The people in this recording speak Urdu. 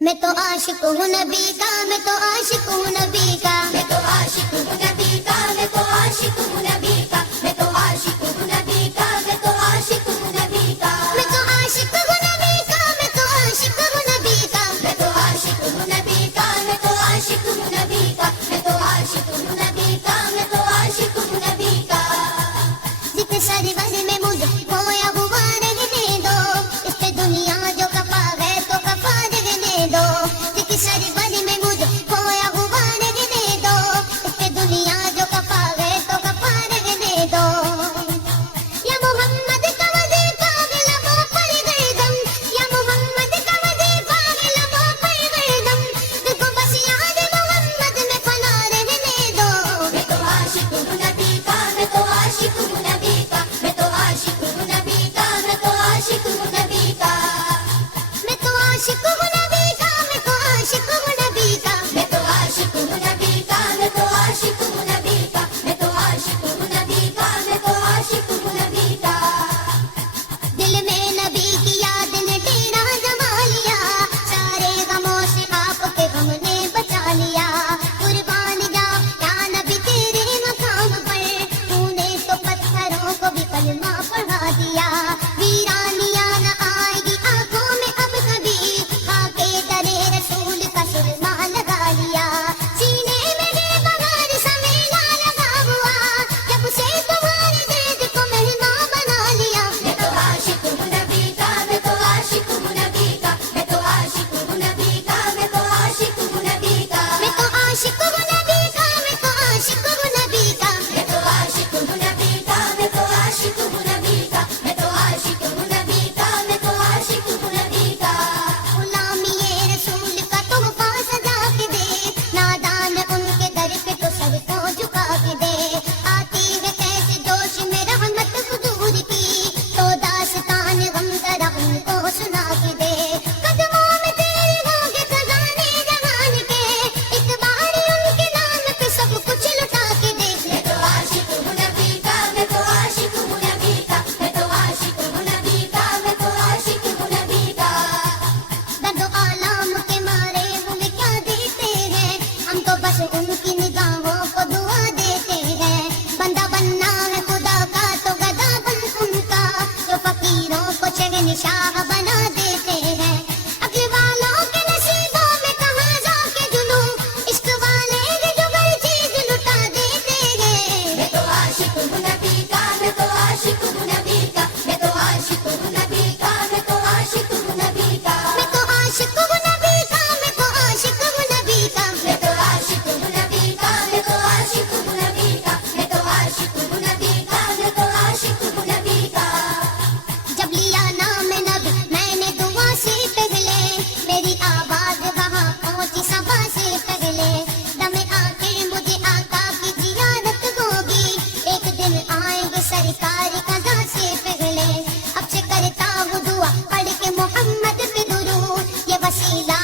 میں تو عاشق ہوں نبی کا، میں تو عاشق ہوں نبی کا، میں تو عاشق ہوں نبی کا، میں تو عاشق ہوں نبی کا، میں تو عاشق ہوں نبی کا، میں تو عاشق ہوں نبی کا، میں تو عاشق ہوں نبی کا، میں تو عاشق ہوں نبی کا، میں تو عاشق ہوں نبی کا، میں تو عاشق ہوں نبی کا، میں تو عاشق ہوں نبی کا، میں تو عاشق ہوں نبی کا۔ ذکر سرور میں مجھ کھویا ہوا رہنے دو، اس پہ دنیا جو کفا ہے تو کفا رہنے دو، ذکر سرور میں مجھ کھویا ہوا رہنے دو، اس پہ دنیا جو کفا ہے تو کفا رہنے دو۔ یا محمد کا وظیفہ لبوں پر گردم، یا محمد کا وظیفہ لبوں پر گردم، تجھ کو بس یاد محمد میں فنا رہنے دو۔ میں تو عاشق ہوں نبی کا، میں تو عاشق ہوں نبی کا، میں تو عاشق ہوں نبی کا، میں تو عاشق ہوں نبی کا، میں تو عاشق ہوں نبی کا، میں تو عاشق ہوں نبی کا، میں تو عاشق ہوں نبی کا، میں تو عاشق ہوں نبی کا، میں تو عاشق ہوں نبی کا، میں تو عاشق ہوں نبی کا۔ دل میں نبی کی یاد نے تیرا جما لیا، سارے غموں سے آپ کے غم نے بچا لیا، قربان جا یا نبی تیرے مقام پر، تو نے تو پتھروں کو بھی کلمہ پڑھا دیا، ویرانیاں نہ آئے گی آنکھوں میں اب کبھی، خاکے درے رسول کا سرما لگا لیا، سینے میں بے بغیر سمیلا لگا ہوا، جب سے تمہارے درد کو مہما بنا لیا۔ میں تو عاشق ہوں نبی کا، میں تو عاشق ہوں نبی کا، میں تو عاشق ہوں نبی کا، میں تو عاشق ہوں نبی کا، میں تو عاشق ہوں نبی کا، میں تو عاشق ہوں نبی کا، میں تو عاشق ہوں نبی کا، میں تو عاشق ہوں نبی کا، میں تو عاشق ہوں نبی کا، میں تو عاشق ہوں نبی کا۔ غلامی رسول کا تحفہ سجا کے دے، نادان ان کے در پہ تو سر کو جھکا کے دے، آتی ہے کیسے جوش میں رحمت حضور کی، تو داستان غم ذرا ان کو سنا کے دے، قدموں میں تیرے ہوں گے خزانے جہان کے، ایک بار ان کے نام پہ سب کچھ لٹا کے دیکھ۔ میں تو عاشق ہوں نبی کا، میں تو عاشق ہوں نبی کا، میں تو عاشق ہوں نبی کا، میں تو عاشق ہوں نبی کا۔ درد و آلام کے مارے ہمیں کیا دیتے ہیں، ہم تو بس ان کی نگاہوں کو دعا دیتے ہیں، بندہ بننا ہے خدا کا تو گدا بن ان کا، جو فقیروں کو شہنشاہ بنا دیتے ہیں، عقل والوں کے نصیبوں میں کہاں جا کے جنوں، عشق والے بھی جو ہر چیز لٹا دیتے ہیں۔ میں تو عاشق ہوں نبی کا، میں تو عاشق ہوں نبی کا، میں تو عاشق ہوں نبی کا، میں تو عاشق ہوں نبی کا، میں تو عاشق ہوں نبی کا، میں تو عاشق ہوں نبی کا، میں تو عاشق ہوں نبی کا، میں تو عاشق ہوں نبی کا، میں تو عاشق ہوں نبی کا، میں تو عاشق ہوں نبی کا۔ جب لیا نام نبی میں نے دعا سے پہلے، میری آواز وہاں پہنچی صبا سے پہلے، دم آنکھیں مجھے آقا کی زیارت ہوگی، ایک دن آئیں گے سرکار قضا سے پہلے، اب سے کرتا ہوں دعا پڑھ کے محمد پہ درود، یہ وسیلہ